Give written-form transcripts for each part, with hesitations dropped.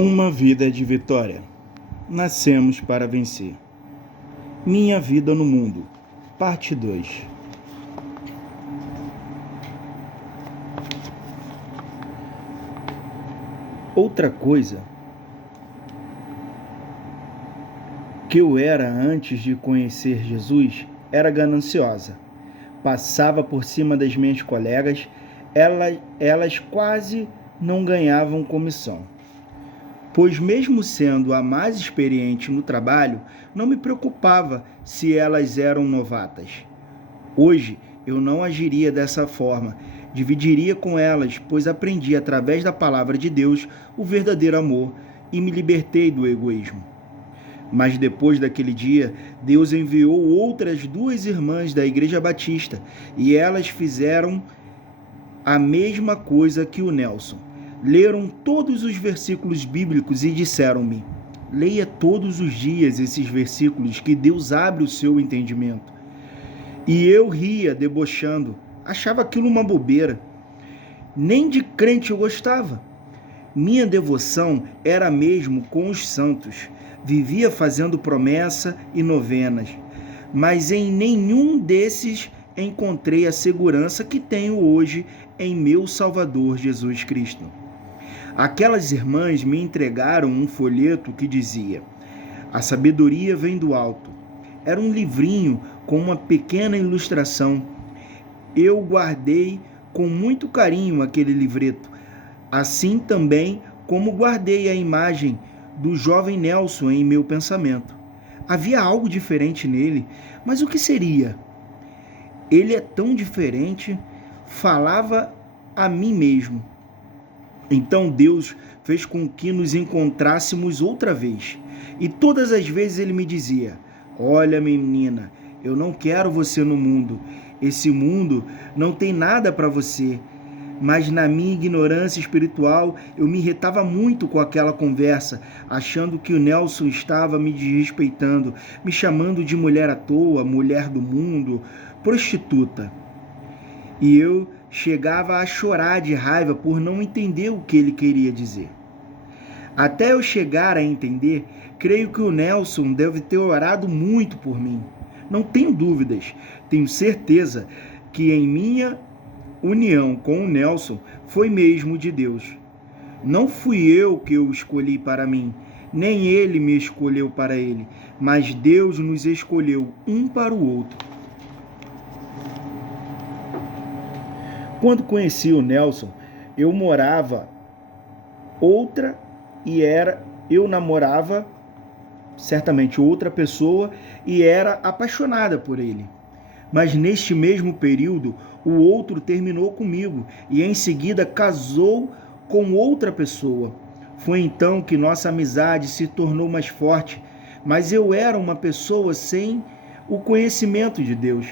Uma vida de vitória. Nascemos para vencer. Minha vida no mundo. Parte 2. Outra coisa que eu era antes de conhecer Jesus era gananciosa. Passava por cima das minhas colegas, elas quase não ganhavam comissão. Pois mesmo sendo a mais experiente no trabalho, não me preocupava se elas eram novatas. Hoje eu não agiria dessa forma, dividiria com elas, pois aprendi através da palavra de Deus o verdadeiro amor e me libertei do egoísmo. Mas depois daquele dia, Deus enviou outras 2 irmãs da Igreja Batista e elas fizeram a mesma coisa que o Nelson. Leram todos os versículos bíblicos e disseram-me: leia todos os dias esses versículos que Deus abre o seu entendimento. E eu ria, debochando, achava aquilo uma bobeira. Nem de crente eu gostava. Minha devoção era mesmo com os santos. Vivia fazendo promessa e novenas, mas em nenhum desses encontrei a segurança que tenho hoje em meu Salvador Jesus Cristo. Aquelas irmãs me entregaram um folheto que dizia: a sabedoria vem do alto. Era um livrinho com uma pequena ilustração. Eu guardei com muito carinho aquele livreto, assim também como guardei a imagem do jovem Nelson em meu pensamento. Havia algo diferente nele, mas o que seria? Ele é tão diferente, falava a mim mesmo. Então Deus fez com que nos encontrássemos outra vez. E todas as vezes ele me dizia: olha, menina, eu não quero você no mundo. Esse mundo não tem nada para você. Mas na minha ignorância espiritual, eu me irritava muito com aquela conversa, achando que o Nelson estava me desrespeitando, me chamando de mulher à toa, mulher do mundo, prostituta. E eu chegava a chorar de raiva por não entender o que ele queria dizer. Até eu chegar a entender, creio que o Nelson deve ter orado muito por mim. Não tenho dúvidas, tenho certeza que em minha união com o Nelson foi mesmo de Deus. Não fui eu que o escolhi para mim, nem ele me escolheu para ele, mas Deus nos escolheu um para o outro. Quando conheci o Nelson, eu namorava certamente outra pessoa e era apaixonada por ele. Mas neste mesmo período, o outro terminou comigo e em seguida casou com outra pessoa. Foi então que nossa amizade se tornou mais forte, mas eu era uma pessoa sem o conhecimento de Deus.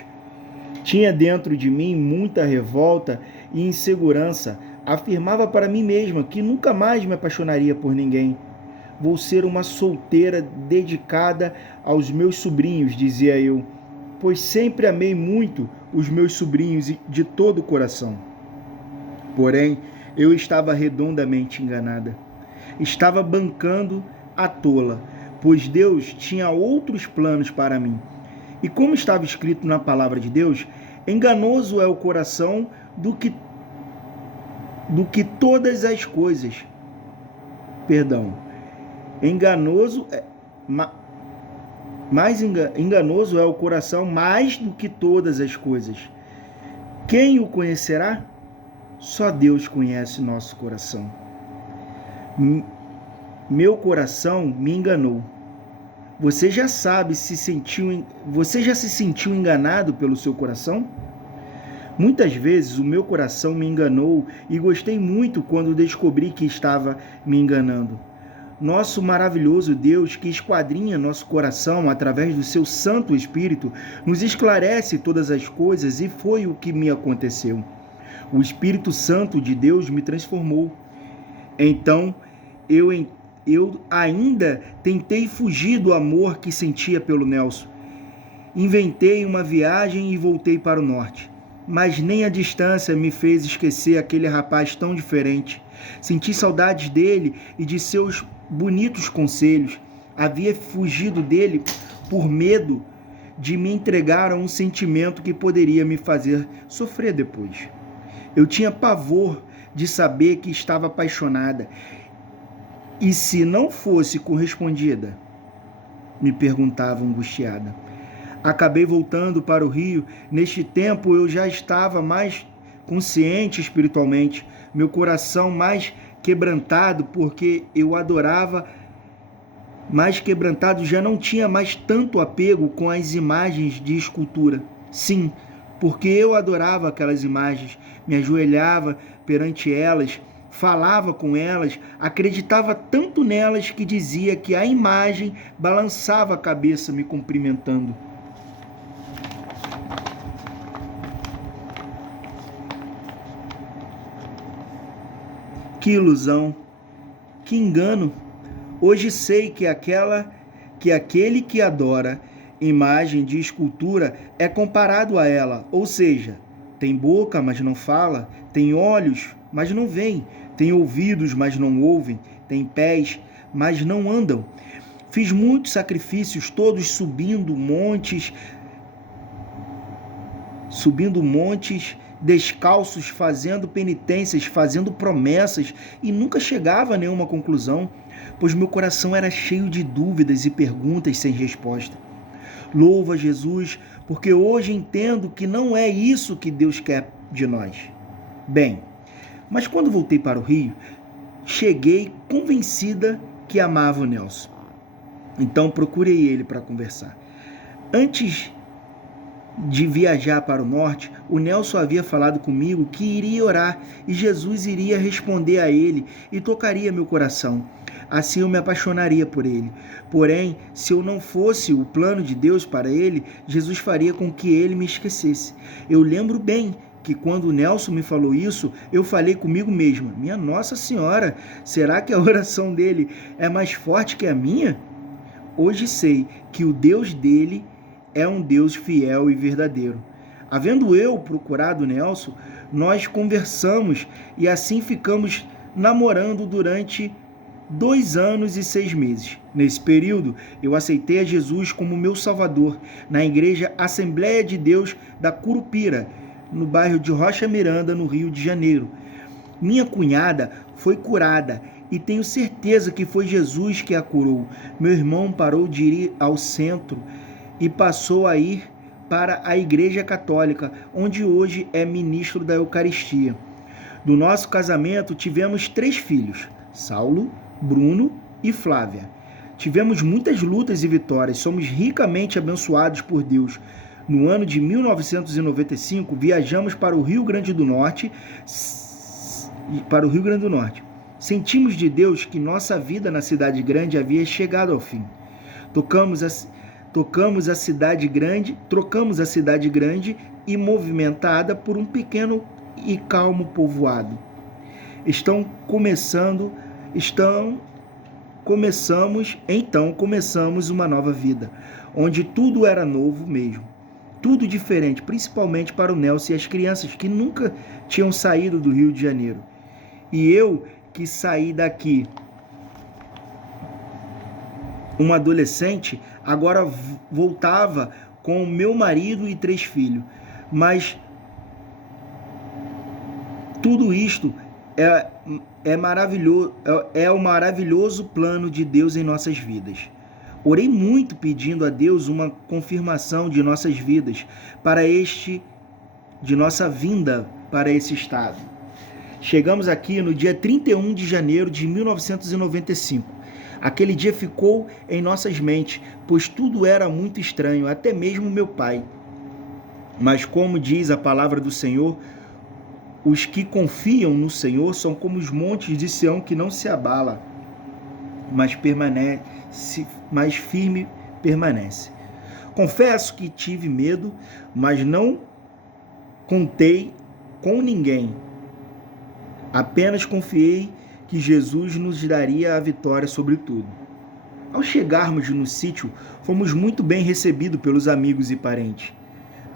Tinha dentro de mim muita revolta e insegurança. Afirmava para mim mesma que nunca mais me apaixonaria por ninguém. Vou ser uma solteira dedicada aos meus sobrinhos, dizia eu, pois sempre amei muito os meus sobrinhos de todo o coração. Porém, eu estava redondamente enganada. Estava bancando a tola, pois Deus tinha outros planos para mim. E como estava escrito na palavra de Deus, enganoso é o coração do que todas as coisas. Enganoso é o coração mais do que todas as coisas. Quem o conhecerá? Só Deus conhece nosso coração. Meu coração me enganou. Você já se sentiu enganado pelo seu coração? Muitas vezes o meu coração me enganou e gostei muito quando descobri que estava me enganando. Nosso maravilhoso Deus, que esquadrinha nosso coração através do seu Santo Espírito, nos esclarece todas as coisas e foi o que me aconteceu. O Espírito Santo de Deus me transformou. Então, eu ainda tentei fugir do amor que sentia pelo Nelson. Inventei uma viagem e voltei para o norte. mas nem a distância me fez esquecer aquele rapaz tão diferente. Senti saudades dele e de seus bonitos conselhos. Havia fugido dele por medo de me entregar a um sentimento que poderia me fazer sofrer depois. Eu tinha pavor de saber que estava apaixonada. E se não fosse correspondida? Me perguntava angustiada. Acabei voltando para o Rio. Neste tempo eu já estava mais consciente espiritualmente, meu coração mais quebrantado, porque eu adorava, mais quebrantado, já não tinha mais tanto apego com as imagens de escultura. Sim, porque eu adorava aquelas imagens, me ajoelhava perante elas, falava com elas, acreditava tanto nelas que dizia que a imagem balançava a cabeça me cumprimentando. Que ilusão, que engano! Hoje sei que aquele que adora imagem de escultura é comparado a ela, ou seja, tem boca, mas não fala, tem olhos, mas não veem, tem ouvidos, mas não ouvem, tem pés, mas não andam. Fiz muitos sacrifícios, todos subindo montes, descalços, fazendo penitências, fazendo promessas, e nunca chegava a nenhuma conclusão, pois meu coração era cheio de dúvidas e perguntas sem resposta. Louvo a Jesus, porque hoje entendo que não é isso que Deus quer de nós. Bem, mas quando voltei para o Rio, cheguei convencida que amava o Nelson. Então procurei ele para conversar. Antes de viajar para o norte, o Nelson havia falado comigo que iria orar e Jesus iria responder a ele e tocaria meu coração. Assim eu me apaixonaria por ele. Porém, se eu não fosse o plano de Deus para ele, Jesus faria com que ele me esquecesse. Eu lembro bem que quando o Nelson me falou isso, eu falei comigo mesma: minha Nossa Senhora, será que a oração dele é mais forte que a minha? Hoje sei que o Deus dele é um Deus fiel e verdadeiro. Havendo eu procurado Nelson, nós conversamos e assim ficamos namorando durante 2 anos e 6 meses. Nesse período, eu aceitei a Jesus como meu Salvador na igreja Assembleia de Deus da Curupira, no bairro de Rocha Miranda, no Rio de Janeiro. Minha cunhada foi curada e tenho certeza que foi Jesus que a curou. Meu irmão parou de ir ao centro e passou a ir para a Igreja Católica, onde hoje é ministro da Eucaristia. Do nosso casamento tivemos 3 filhos, Saulo, Bruno e Flávia. Tivemos muitas lutas e vitórias, somos ricamente abençoados por Deus. No ano de 1995, viajamos para o Rio Grande do Norte. Sentimos de Deus que nossa vida na cidade grande havia chegado ao fim. Trocamos a cidade grande e movimentada por um pequeno e calmo povoado. Começamos uma nova vida, onde tudo era novo mesmo, tudo diferente, principalmente para o Nelson e as crianças que nunca tinham saído do Rio de Janeiro. E eu que saí daqui, um adolescente, agora voltava com o meu marido e 3 filhos. Mas tudo isto é o maravilhoso plano de Deus em nossas vidas. Orei muito pedindo a Deus uma confirmação de nossas vidas de nossa vinda para esse estado. Chegamos aqui no dia 31 de janeiro de 1995. Aquele dia ficou em nossas mentes, pois tudo era muito estranho, até mesmo meu pai. Mas como diz a palavra do Senhor, os que confiam no Senhor são como os montes de Sião que não se abala, mas firme permanece. Confesso que tive medo, mas não contei com ninguém. Apenas confiei que Jesus nos daria a vitória sobre tudo. Ao chegarmos no sítio, fomos muito bem recebidos pelos amigos e parentes.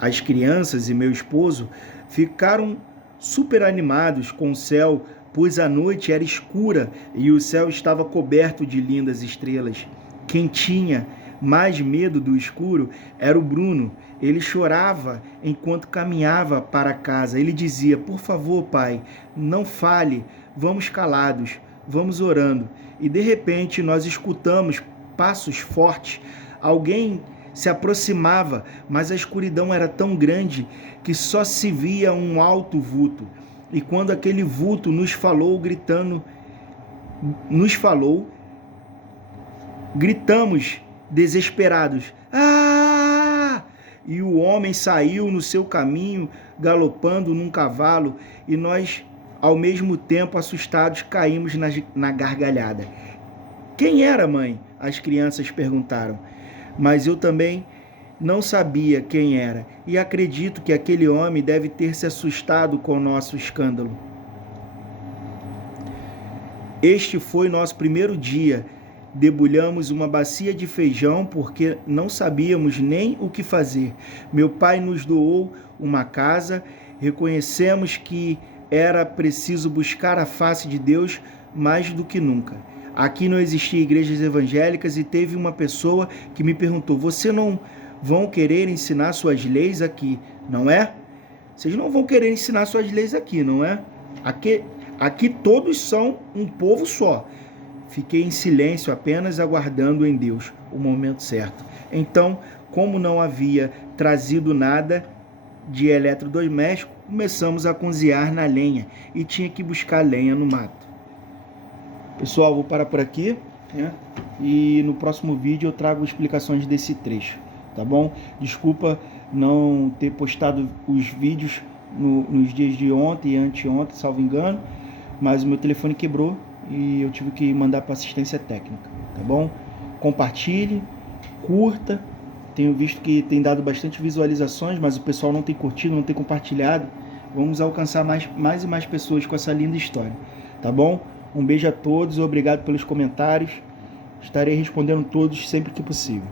As crianças e meu esposo ficaram super animados com o céu, pois a noite era escura e o céu estava coberto de lindas estrelas. Quem tinha mais medo do escuro era o Bruno. Ele chorava enquanto caminhava para casa. Ele dizia: por favor, pai, não fale, vamos calados, vamos orando. E de repente nós escutamos passos fortes. Alguém se aproximava, mas a escuridão era tão grande que só se via um alto vulto. E quando aquele vulto nos falou, gritamos desesperados: ah! E o homem saiu no seu caminho, galopando num cavalo, e nós, ao mesmo tempo assustados, caímos na gargalhada. Quem era, mãe? As crianças perguntaram. Mas eu também não sabia quem era, e acredito que aquele homem deve ter se assustado com o nosso escândalo. Este foi nosso primeiro dia. Debulhamos uma bacia de feijão porque não sabíamos nem o que fazer. Meu pai nos doou uma casa. Reconhecemos que era preciso buscar a face de Deus mais do que nunca. Aqui não existia igrejas evangélicas e teve uma pessoa que me perguntou: você não vão querer ensinar suas leis aqui, não é? Vocês não vão querer ensinar suas leis aqui, não é? Aqui todos são um povo só. Fiquei em silêncio, apenas aguardando em Deus o momento certo. Então, como não havia trazido nada de eletrodoméstico, começamos a cozinhar na lenha e tinha que buscar lenha no mato. Pessoal, vou parar por aqui, né? E no próximo vídeo eu trago explicações desse trecho, tá bom? Desculpa não ter postado os vídeos nos dias de ontem e anteontem, salvo engano, mas o meu telefone quebrou e eu tive que mandar para assistência técnica, tá bom? Compartilhe, curta. Tenho visto que tem dado bastante visualizações, mas o pessoal não tem curtido, não tem compartilhado. Vamos alcançar mais e mais pessoas com essa linda história, tá bom? Um beijo a todos, obrigado pelos comentários. Estarei respondendo todos sempre que possível.